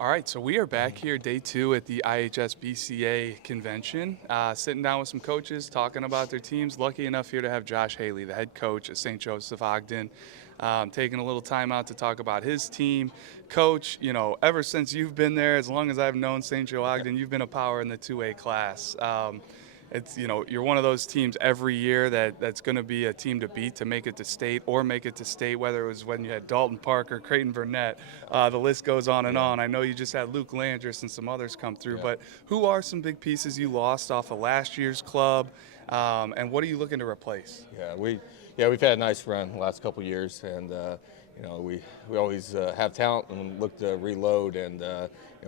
All right, so we are back here day 2 at the IHSBCA convention, sitting down with some coaches, talking about their teams. Lucky enough here to have Josh Haley, the head coach at St. Joseph-Ogden, taking a little time out to talk about his team. Coach, ever since you've been there, as long as I've known St. Joe Ogden, you've been a power in the 2A class. You're one of those teams every year that's going to be a team to beat to make it to state or make it to state, whether it was when you had Dalton Parker, Creighton Burnett, the list goes on and on. I know you just had Luke Landris and some others come through, but who are some big pieces you lost off of last year's club, and what are you looking to replace? We've had a nice run the last couple of years, and we always have talent and look to reload, and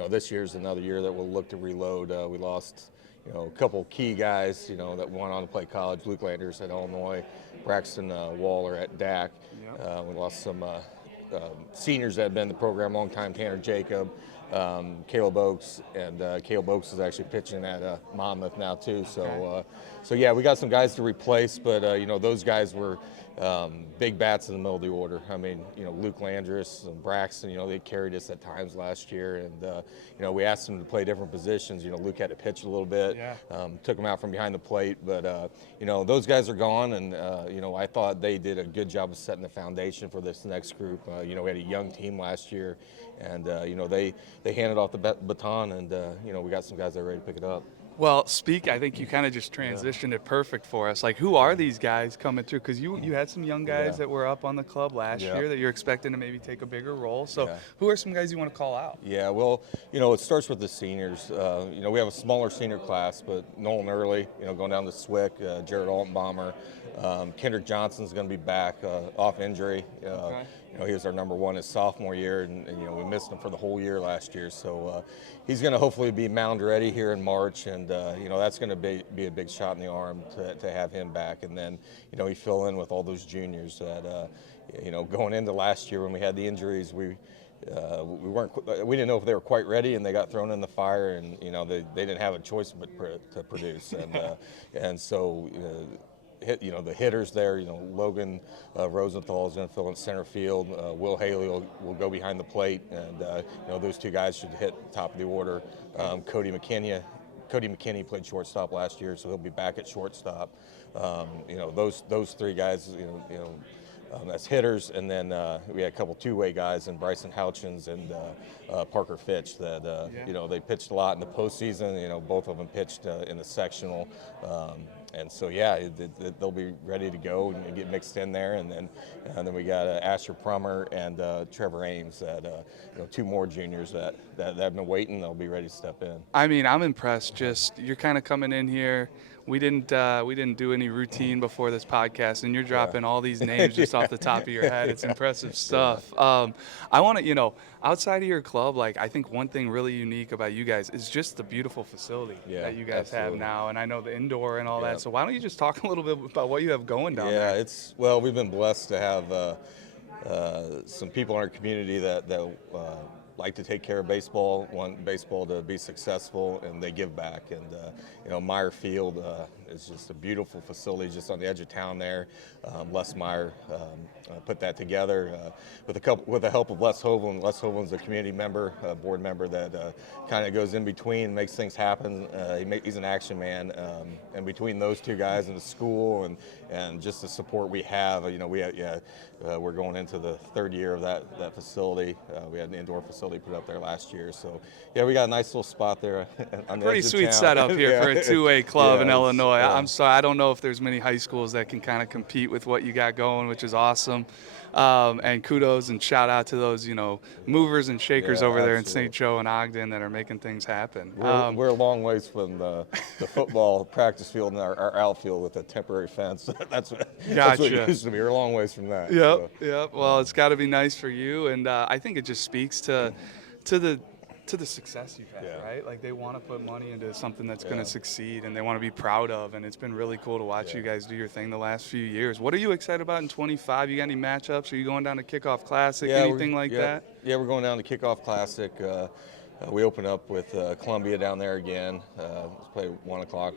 this year's another year that we'll look to reload. We lost a couple key guys, that went on to play college. Luke Landers at Illinois, Braxton Waller at DAC. We lost some seniors that have been in the program a long time, Tanner Jacob, Caleb Oakes, and Caleb Oakes is actually pitching at Monmouth now too. So we got some guys to replace, but those guys were big bats in the middle of the order. I mean, Luke Landris and Braxton, they carried us at times last year, and we asked them to play different positions. Luke had to pitch a little bit, took him out from behind the plate, but those guys are gone, and I thought they did a good job of setting the foundation for this next group. We had a young team last year, and they handed off the baton, and we got some guys that are ready to pick it up. Well, I think you kind of just transitioned it perfect for us. Like, who are these guys coming through? Because you had some young guys that were up on the club last year that you're expecting to maybe take a bigger role. So who are some guys you want to call out? Yeah, well, it starts with the seniors. We have a smaller senior class, but Nolan Early, going down to Swick, Jared Altenbaumer, Kendrick Johnson's going to be back off injury. He was our number one his sophomore year, and we missed him for the whole year last year. So he's going to hopefully be mound ready here in March, and that's going to be a big shot in the arm to have him back. And then he fill in with all those juniors that going into last year when we had the injuries, we didn't know if they were quite ready, and they got thrown in the fire, and they didn't have a choice but to produce, and so. The hitters there, Logan Rosenthal is going to fill in center field. Will Haley will go behind the plate, and those two guys should hit top of the order. Cody McKinney played shortstop last year, so he'll be back at shortstop. Those three guys, as hitters, and then we had a couple two-way guys, and Bryson Houchins and Parker Fitch that they pitched a lot in the postseason. Both of them pitched in the sectional. And so, they'll be ready to go and get mixed in there. And then we got Asher Prummer and Trevor Ames, that two more juniors that have been waiting. They'll be ready to step in. I mean, I'm impressed. Just you're kind of coming in here. We didn't do any routine before this podcast, and you're dropping all these names just off the top of your head. It's impressive stuff. I want to, outside of your club, I think one thing really unique about you guys is just the beautiful facility that you guys have now, and I know the indoor and all that. So why don't you just talk a little bit about what you have going down there? Yeah, we've been blessed to have some people in our community that like to take care of baseball, want baseball to be successful, and they give back. And Meyer Field is just a beautiful facility just on the edge of town there. Les Meyer put that together with the help of Les Hovland. Les Hovland's a community member, a board member that kind of goes in between, makes things happen. He's an action man, and between those two guys and the school and just the support we have, we're going into the third year of that facility. We had an indoor facility put up there last year, so we got a nice little spot there. Pretty sweet setup here for a 2A club in Illinois. I'm sorry, I don't know if there's many high schools that can kind of compete with what you got going, which is awesome. And kudos and shout out to those, movers and shakers over there in St. Joe and Ogden that are making things happen. We're a long ways from the football practice field and our outfield with a temporary fence. That's what it used to be. We're a long ways from that. Yep. Well, it's got to be nice for you, and I think it just speaks to the success you've had, right? Like, they want to put money into something that's going to succeed, and they want to be proud of, and it's been really cool to watch you guys do your thing the last few years. What are you excited about in 25? You got any matchups? Are you going down to Kickoff Classic, anything like that? Yeah, we're going down to Kickoff Classic. We open up with Columbia down there again. Let's play 1 o'clock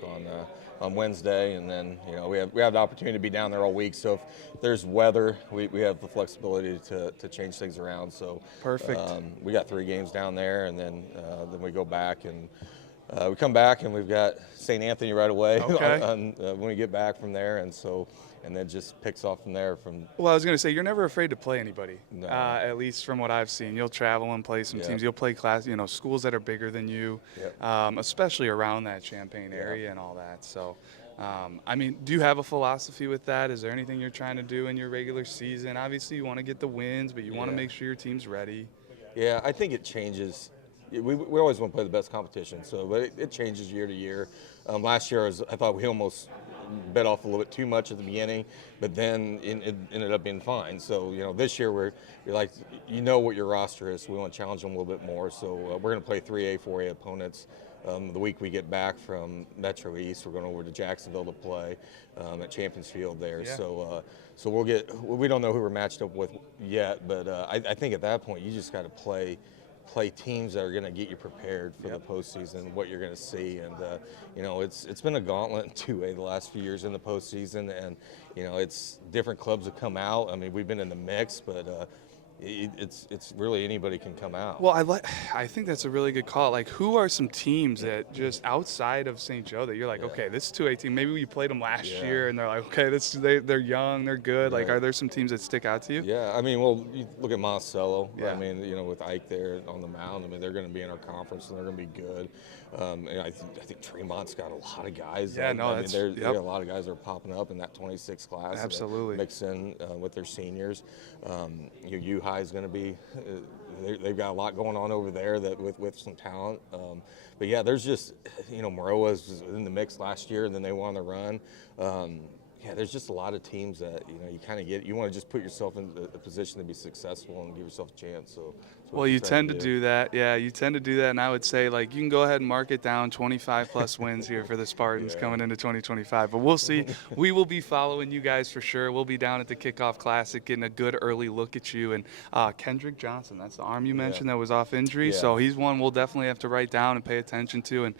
on Wednesday, and then we have the opportunity to be down there all week. So if there's weather, we have the flexibility to change things around. So Perfect. We got 3 games down there, and then we go back and. We come back and we've got St. Anthony right away Okay. when we get back from there, and then just picks off from there. Well, I was going to say, you're never afraid to play anybody. No. At least from what I've seen, you'll travel and play some Yep. teams. You'll play schools that are bigger than you, Yep. especially around that Champaign area and all that. So, I mean, do you have a philosophy with that? Is there anything you're trying to do in your regular season? Obviously, you want to get the wins, but you want to make sure your team's ready. Yeah, I think it changes. We always want to play the best competition, but it changes year to year. Last year, I thought we almost bit off a little bit too much at the beginning, but then it ended up being fine. So this year you're like what your roster is. So we want to challenge them a little bit more. So we're going to play 3A, 4A opponents. The week we get back from Metro East, we're going over to Jacksonville to play at Champions Field there. Yeah. So we don't know who we're matched up with yet, but I think at that point you just got to play teams that are going to get you prepared for the postseason, what you're going to see, and it's been a gauntlet in 2A the last few years in the postseason, and it's different clubs have come out. I mean, we've been in the mix, but it's really anybody can come out. Well, I think that's a really good call. Like, who are some teams that just outside of St. Joe that you're like, okay, this is 2A team. Maybe we played them last year, and they're like, okay, they're young, they're good. Like, are there some teams that stick out to you? Yeah, I mean, well, you look at Monticello. Yeah. I mean, with Ike there on the mound, I mean, they're going to be in our conference and they're going to be good. And I think Tremont's got a lot of guys. Yeah, no, they got a lot of guys that are popping up in that 26 class. Absolutely. Mix in with their seniors. U-High is going to be. They've got a lot going on over there with some talent. But yeah, there's just Maroa was in the mix last year, and then they won the run. Yeah, there's just a lot of teams that you kind of you want to just put yourself in a position to be successful and give yourself a chance. So well, you tend to do that. Yeah, you tend to do that, and I would say you can go ahead and mark it down 25 plus wins here for the Spartans coming into 2025. But we'll see. We will be following you guys for sure. We'll be down at the Kickoff Classic getting a good early look at you. And Kendrick Johnson, that's the arm you mentioned that was off injury. Yeah. So he's one we'll definitely have to write down and pay attention to. And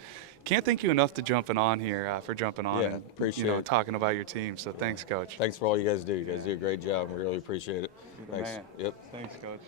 can't thank you enough for jumping on Yeah, and appreciate it. talking about your team. So thanks, Coach. Thanks for all you guys do. You guys do a great job. We really appreciate it. You're the Thanks. man. Yep. Thanks, Coach.